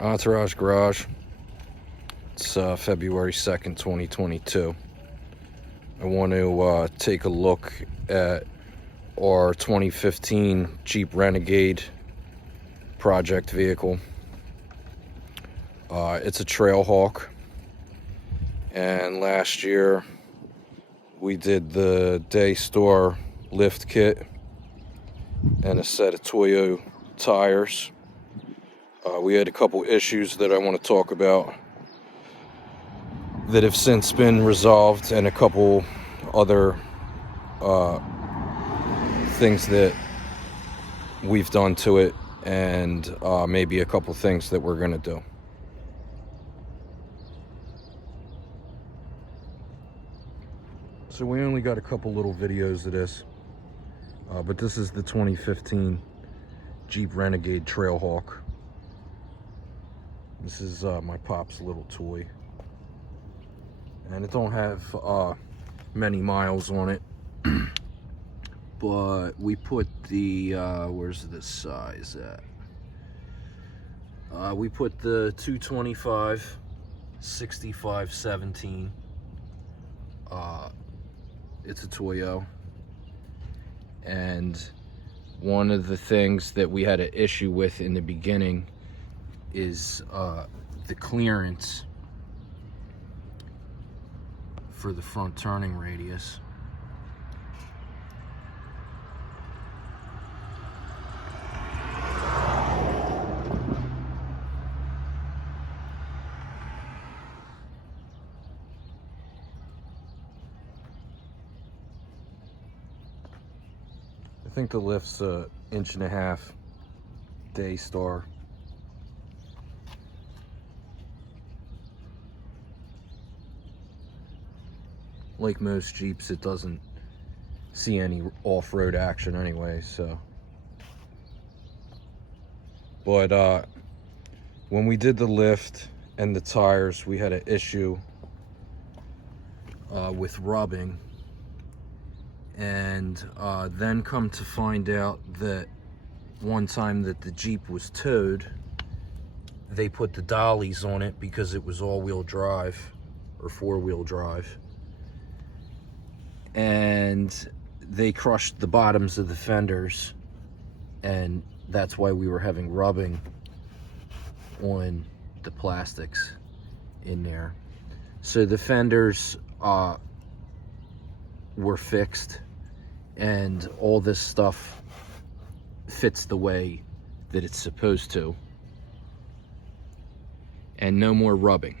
Entourage Garage. It's February 2nd, 2022. I want to take a look at our 2015 Jeep Renegade project vehicle. It's a Trailhawk, and last year we did the day store lift kit and a set of Toyo tires. We had a couple issues that I want to talk about that have since been resolved, and a couple other things that we've done to it, and maybe a couple things that we're going to do. So we only got a couple little videos of this, but this is the 2015 Jeep Renegade Trailhawk. This is my pop's little toy, and it don't have many miles on it, but we put the where's this size at? We put the 225 65 17. It's a Toyo, and one of the things that we had an issue with in the beginning is the clearance for the front turning radius. I think the lift's an 1.5 inch day star. Like most Jeeps, it doesn't see any off-road action anyway, so. But when we did the lift and the tires, we had an issue with rubbing. And then come to find out that one time that the Jeep was towed, they put the dollies on it because it was all-wheel drive or four-wheel drive, and they crushed the bottoms of the fenders, and that's why we were having rubbing on the plastics in there. So the fenders were fixed, and all this stuff fits the way that it's supposed to, and no more rubbing.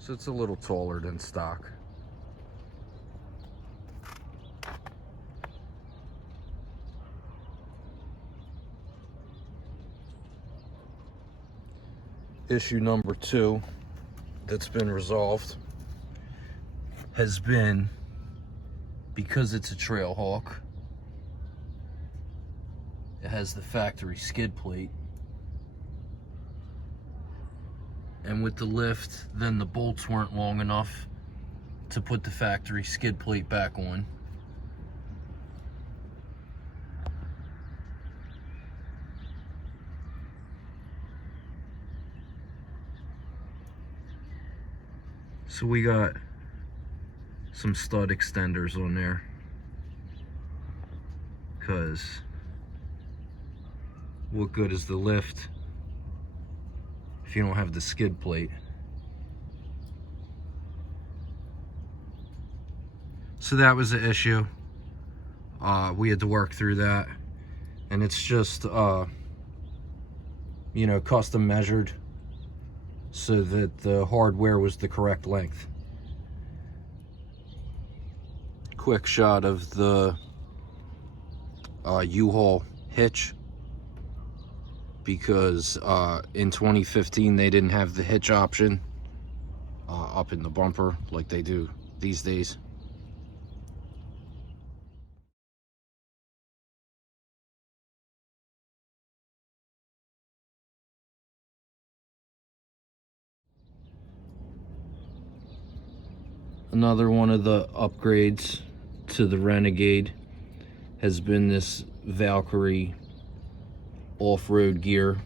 So it's a little taller than stock. Issue number 2 that's been resolved has been, because it's a Trailhawk, it has the factory skid plate. And with the lift, then the bolts weren't long enough to put the factory skid plate back on. So we got some stud extenders on there, because what good is the lift if you don't have the skid plate? So that was the issue. We had to work through that, and it's just you know, custom measured so that the hardware was the correct length. Quick shot of the U-Haul hitch, because in 2015 they didn't have the hitch option up in the bumper like they do these days. Another one of the upgrades to the Renegade has been this Valkyrie off-road gear,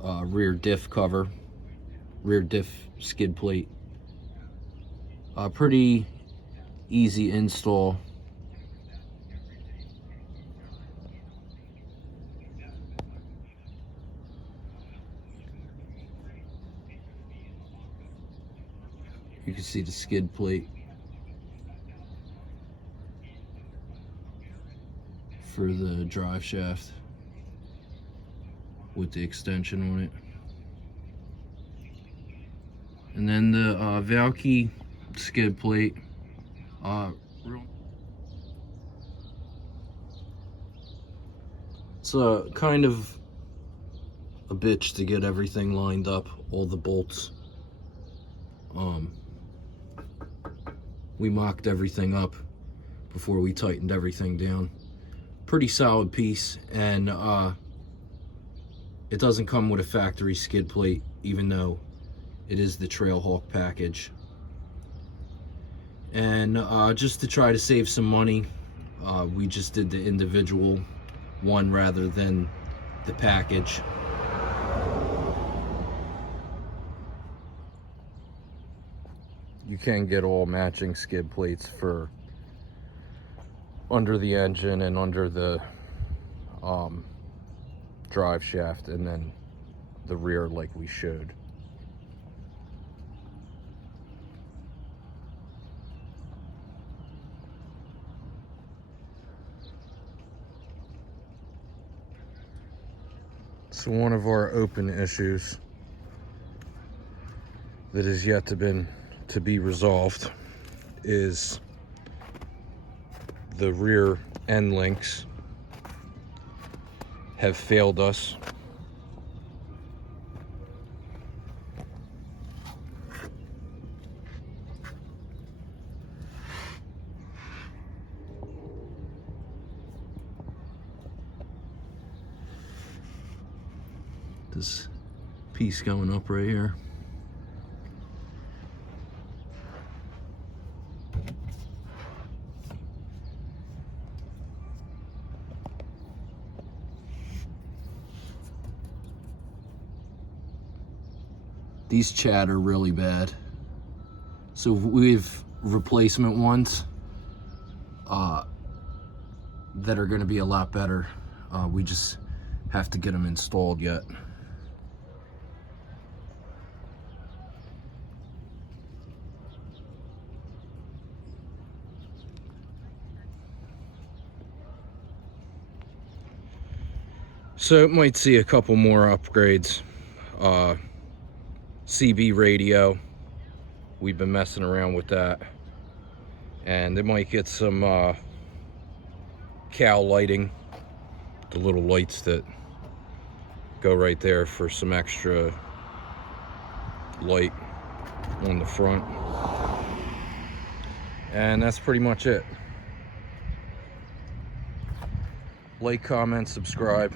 rear diff cover, rear diff skid plate. Pretty easy install. You can see the skid plate for the drive shaft with the extension on it. And then the Valky skid plate. It's a kind of a bitch to get everything lined up, all the bolts. We mocked everything up before we tightened everything down. Pretty solid piece, and it doesn't come with a factory skid plate, even though it is the Trailhawk package. And just to try to save some money, we just did the individual one rather than the package. You can get all matching skid plates for under the engine and under the drive shaft, and then the rear like we showed. So one of our open issues that is yet to be resolved is the rear end links have failed us. This piece going up right here. These chatter really bad. So we have replacement ones that are going to be a lot better. We just have to get them installed yet. So it might see a couple more upgrades. CB radio, we've been messing around with that, and they might get some cow lighting, the little lights that go right there for some extra light on the front. And that's pretty much it. Like, comment, subscribe.